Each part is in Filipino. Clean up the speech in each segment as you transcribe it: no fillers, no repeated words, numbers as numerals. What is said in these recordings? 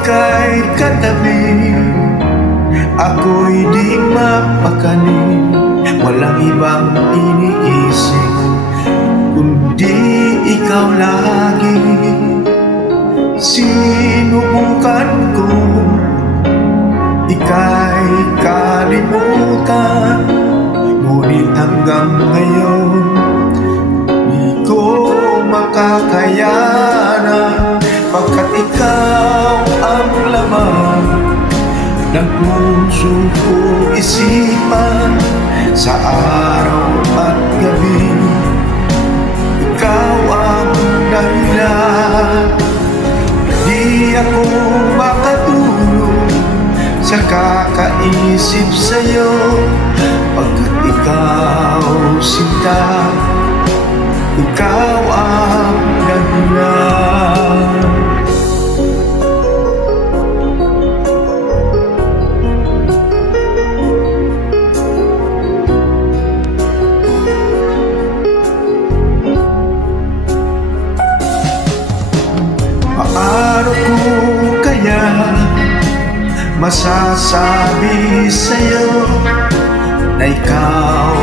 ika'y katabi, ako'y di mapakali. Walang ibang iniisip kundi ikaw lagi. Sinubukan ko ika'y kalimutan, ngunit hanggang ngayon di ko makakayanan, pagkat ikaw ang laman ng puso ko, isipan sa araw at gabi. Ikaw ang dahilan, di ako makatulog sa kakaisip sa'yo, pagkat ikaw sinta, ikaw ang dahilan. Paano ko kaya masasabi sa'yo na ikaw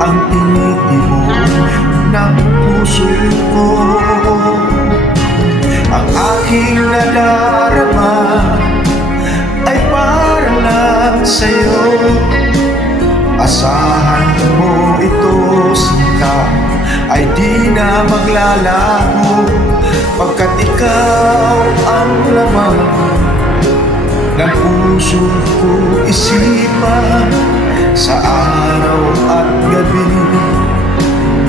ang tinitibok ng puso ko? Ang aking nadarama ay para lang sa'yo. Asahan mo ito, sinta, ay di na maglalaho, pagkat ikaw ang laman ng puso ko, isipan sa araw at gabi.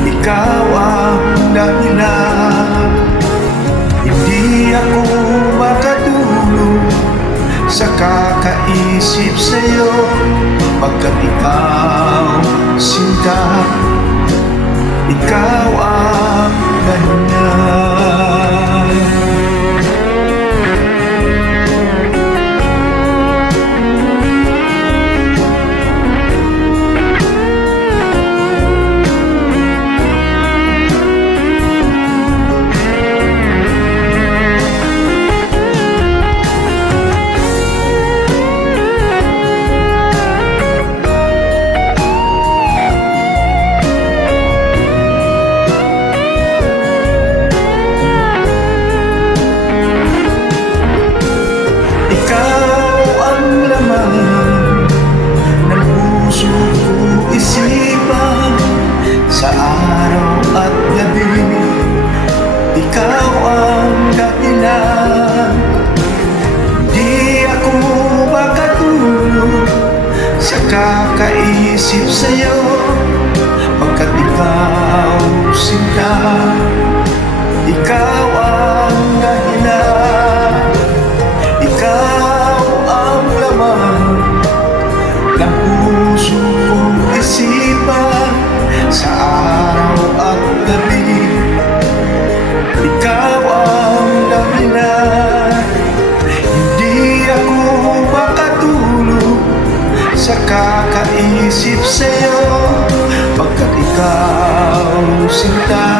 Ikaw ang dahilan, hindi ako makatulog sa kakaisip sa'yo, pagkat ikaw sinta, ikaw ang dahilan. Sa araw at gabi, ikaw ang dahilan, di ako makatulog sa kakaisip sa'yo, pagkat ikaw sinta, ikaw ang dahilan. Ikaw ang laman ng puso kong isipan sa araw at gabi. Ikaw ang dahilan, hindi ako makatulog sa kakaisip sa'yo, pagkat ikaw sinta,